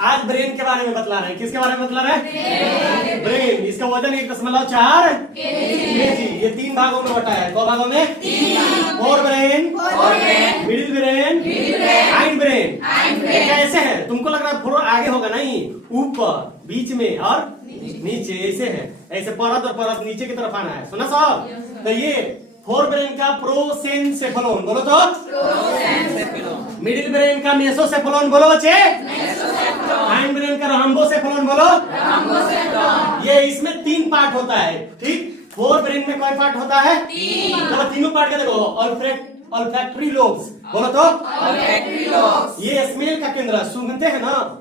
आज ब्रेन के बारे में बतला रहे हैं। किसके बारे में बतला रहे हैं? ब्रेन। इसका वजन 1.4 केजी। ये 3 भागों में बटा है। 2 भागों में? Fore brain, middle brain, hind brain. कैसे है? तुमको लग रहा है फ्लोर आगे होगा, नहीं, ऊपर, बीच में और नीचे। ऐसे है, ऐसे परत और परत नीचे की तरफ आना है। सुना साहब? तो ये फोर ब्रेन का प्रोसेनसेफलोन, बोलो तो। मिडिल ब्रेन का मेसोसेफलोन, बोलो बच्चे। हाइंड ब्रेन का रंबोसेफलोन, बोलो। ये इसमें 3 पार्ट होता है, ठीक। फोर ब्रेन में कोई पार्ट होता है? 3। तो तीनों पार्ट का देखो। ऑल्फैक्टरी लोब्स, बोलो तो। ये स्मेल का केंद्र है, सूंघते हैं ना,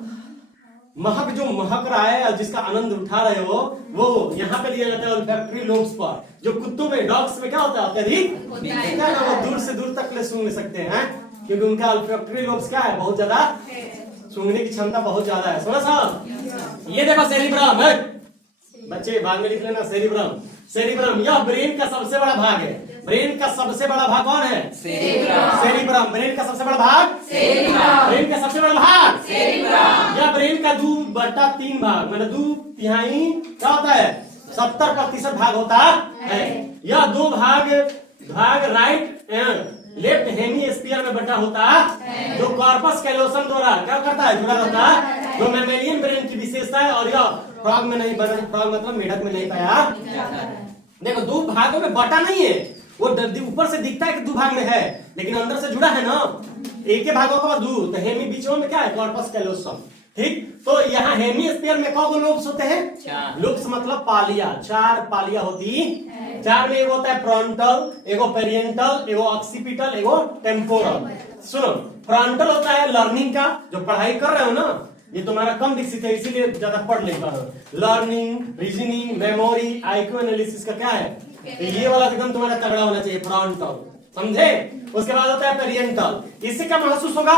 महक जो महक रहा है और जिसका आनंद उठा रहे हो, वो यहाँ पे लिया जाता है ऑल्फैक्टरी लोब्स पर। जो कुत्तों में, डॉग्स में क्या होता है? अत्यधिक होता है ना, वो दूर से दूर तक ले सूंघ सकते हैं, क्योंकि उनका ऑल्फैक्टरी लोब्स क्या है? बहुत ज्यादा, सूंघने की क्षमता बहुत ज्यादा है। सुना साहब? ये देखो सेरिब्रम है, बच्चे भाग में लिख लेना सेरिब्रम। सेरिब्रम यह ब्रेन का सबसे बड़ा भाग है। ब्रेन का सबसे बड़ा भाग कौन है? सेरिब्रम। ब्रेन का सबसे बड़ा भाग? ब्रेन का सबसे बड़ा भाग सेरिब्रम। यह ब्रेन का 2/3 भाग, मतलब 2/3 क्या होता है? 70% भाग होता है। यह 2 भाग राइट लेफ्ट हेमीस्फीयर में बटा होता है, जो कॉर्पस कैलोसम द्वारा क्या करता है? जुड़ा रहता है, जो मैमेलियन ब्रेन की विशेषता है। और यह फ्रॉग में नहीं बना, फ्रॉग मतलब मेढक में नहीं पाया। देखो 2 भागों में बटा नहीं है, वो ऊपर से दिखता है कि 2 भाग में है, लेकिन अंदर से जुड़ा है ना। एक के भागों का 2, तो हेमी बीचों में क्या है? कॉर्पस कैलोसम, ठीक। तो यहाँ हेमीस्फीयर में कौन लोब्स होते हैं? 4 लोब्स, मतलब पालिया। 4 पालिया होती। 4 में एगो होता है फ्रंटल, एगो पेरिएंटल, एगो ऑक्सीपिटल, एगो टेम्पोरल। सुनो, फ्रंटल होता है लर्निंग का, जो पढ़ाई कर रहे हो ना, ये तुम्हारा कम विकसित है, इसीलिए ज्यादा पढ़ नहीं पा रहे हो। Learning, reasoning, memory, IQ analysis का क्या है? तो ये वाला एकदम तुम्हारा तगड़ा होना चाहिए, फ्रंटल, समझे। उसके बाद होता है पेरिएंटल। इससे क्या महसूस होगा?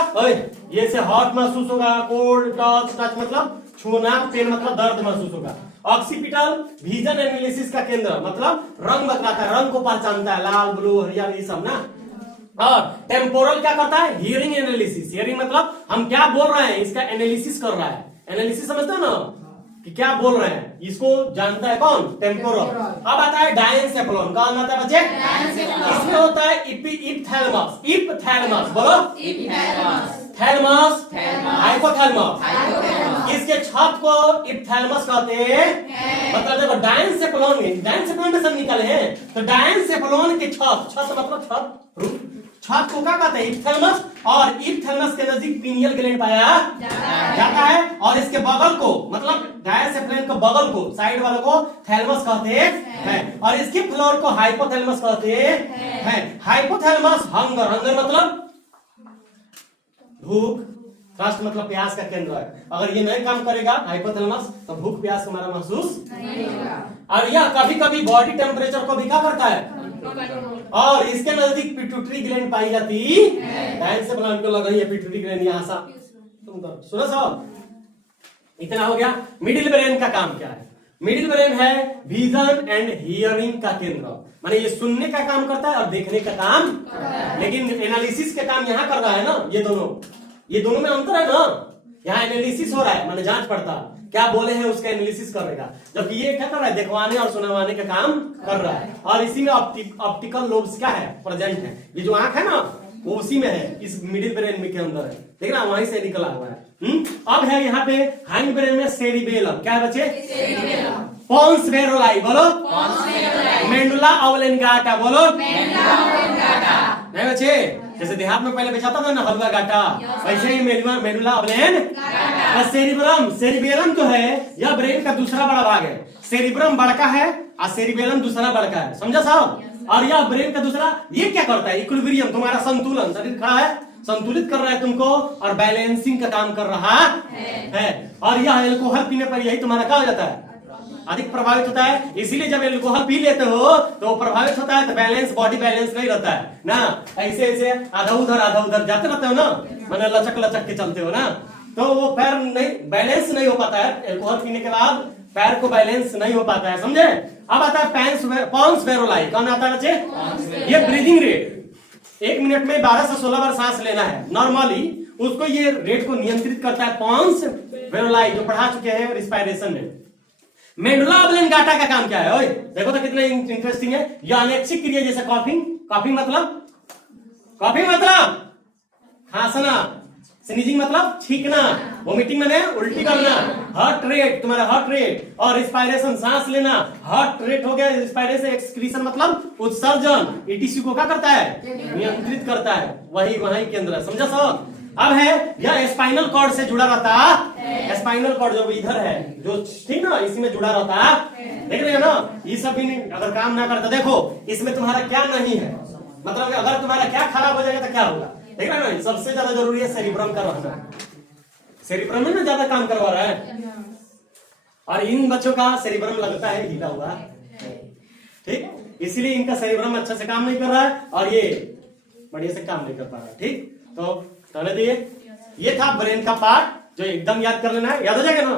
ये से हॉट महसूस होगा, कोल्ड, टच मतलब छूना, पेन मतलब दर्द महसूस होगा। ऑक्सीपिटल विजन एनालिसिस का केंद्र, मतलब रंग बतलाता है, रंग को पहचानता है, लाल, ब्लू, हरियाली, ये सब ना। और टेम्पोरल क्या करता है? Hearing analysis. हियरिंग मतलब हम क्या बोल रहे हैं, इसका एनालिसिस कर रहा है। एनालिसिस समझते हो ना, कि क्या बोल रहे हैं, इसको जानता है कौन? टेम्पोरल। अब आता है डायनसेफलोन। कौन आता है बच्चे? इसमें होता है इपिथैलेमस। इपिथैलेमस, बोलो। Thalamus, hypothalamus. इसके छत को इपिथैलेमस कहते हैं। मतलब देखो डायनसेफलोन में सब निकले हैं, तो डायनसेफलोन के छत मतलब छत को क्या कहते हैं? इपिथैलेमस। और इपिथैलेमस के नजदीक पीनियल ग्लैंड पाया जाता है। और इसके बगल को, मतलब डायनसेफलोन के बगल को, साइड वालों को थैलेमस कहते हैं। और इसके फ्लोर को हाइपोथैलेमस कहते हैं। हाइपोथैलेमस हंगर मतलब भूख, थर्स्ट मतलब प्यास का केंद्र है। अगर ये नहीं काम करेगा हाइपोथैलेमस, तो भूख प्यास हमारा महसूस नहीं होगा। और यह कभी कभी बॉडी टेम्परेचर को भी क्या करता है? और इसके नजदीक पिट्यूटरी ग्लैंड पाई जाती है। से को लग रही है पिट्यूटरी ग्लैंड यहाँ सा। सुनो साहब, इतना हो गया। मिडिल ब्रेन का काम क्या है? मिडिल ब्रेन है विजन एंड हियरिंग का केंद्र, माने ये सुनने का काम करता है और देखने का काम, लेकिन एनालिसिस का काम यहाँ कर रहा है ना। ये दोनों में अंतर है ना। यहाँ एनालिसिस हो रहा है, माने जांच पड़ता, क्या बोले हैं उसका एनालिसिस करेगा, जबकि ये क्या कर रहा है? देखवाने और सुनवाने का काम कर रहा है। और इसी में ऑप्टिकल लोब्स क्या है? प्रेजेंट है। ये जो आंख है ना, वो उसी में है, इस मिडिल ब्रेन में के अंदर है, देखना वहीं से निकला हुआ है। अब है यहाँ पे हाइंड ब्रेन में सेरिबेलम। क्या है बच्चे? पोन्स वेरोलाई, बोलो। मेंडुला ऑब्लेंगाटा, बोलो। नहीं बच्चे, जैसे देहात में पहले बेचाता था ना हलवा गाटा, वैसे ही मेडुला ऑब्लेंगाटा। सेरिबेलम जो है, यह ब्रेन का दूसरा बड़ा भाग है। सेरिब्रम बड़का है और सेरिबेलम दूसरा बड़का है, समझा साहब। और यह ब्रेन का दूसरा, ये क्या करता है? इक्विलिब्रियम, तुम्हारा संतुलन, शरीर खड़ा है, संतुलित कर रहा है तुमको, और बैलेंसिंग का काम कर रहा है। और यह अल्कोहल पीने पर यही तुम्हारा क्या हो जाता है? अधिक प्रभावित होता है। इसीलिए जब अल्कोहल पी लेते हो तो प्रभावित होता है, तो बैलेंस, बॉडी बैलेंस नहीं रहता है ना। ऐसे आधा उधर जाते रहते हो ना, मैंने लचक के चलते हो ना, तो वो पैर नहीं बैलेंस नहीं हो पाता है। अल्कोहल पीने के बाद पैर को बैलेंस नहीं हो पाता है, समझे। अब आता है पोन्स वेरोलाई। कौन आता है बच्चे? ये ब्रीदिंग रेट 1 मिनट में 12 से 16 बार सांस लेना है नॉर्मली। उसको ये रेट को नियंत्रित करता है पॉन्स वेरोलाई, जो पढ़ा चुके हैं रिस्पायरेशन में। मेडुला ऑब्लिंगाटा का काम क्या है? ओए देखो तो कितना इंटरेस्टिंग है। ये अनैच्छिक क्रिया जैसे कॉफिंग, कॉफिंग मतलब खांसना, स्नीजिंग मतलब छींकना, वोमिटिंग मैंने उल्टी करना, हार्ट रेट तुम्हारा हार्ट रेट, और रिस्पायरेशन सांस लेना, हार्ट रेट हो गया, रिस्पायरेशन एक्सक्रीशन मतलब उत्सर्जन, ईटीसी को क्या करता है? नियंत्रित करता है। वही के अंदर है, समझा सब? अब है यह स्पाइनल कॉर्ड से जुड़ा रहता है, स्पाइनल कॉर्ड जो इधर है, जो ठीक ना, इसी में जुड़ा रहता है। देख रहे हो ना, ये सब भी अगर काम ना करता, देखो इसमें तुम्हारा क्या नहीं है, मतलब अगर तुम्हारा क्या खराब हो जाएगा तो क्या होगा? देख रहे हो ना, सबसे ज्यादा जरूरी है सेरिब्रम का रहना। सेरिब्रम में ना ज्यादा काम करवा रहा है, और इन बच्चों का सेरिब्रम लगता है हिला हुआ, ठीक, इसीलिए इनका सेरिब्रम अच्छे से काम नहीं कर रहा है और ये बढ़िया से काम नहीं कर पा रहा है। ठीक, तो कहने दिए ये था ब्रेन का पार्ट जो एकदम याद कर लेना है, याद हो जाएगा ना।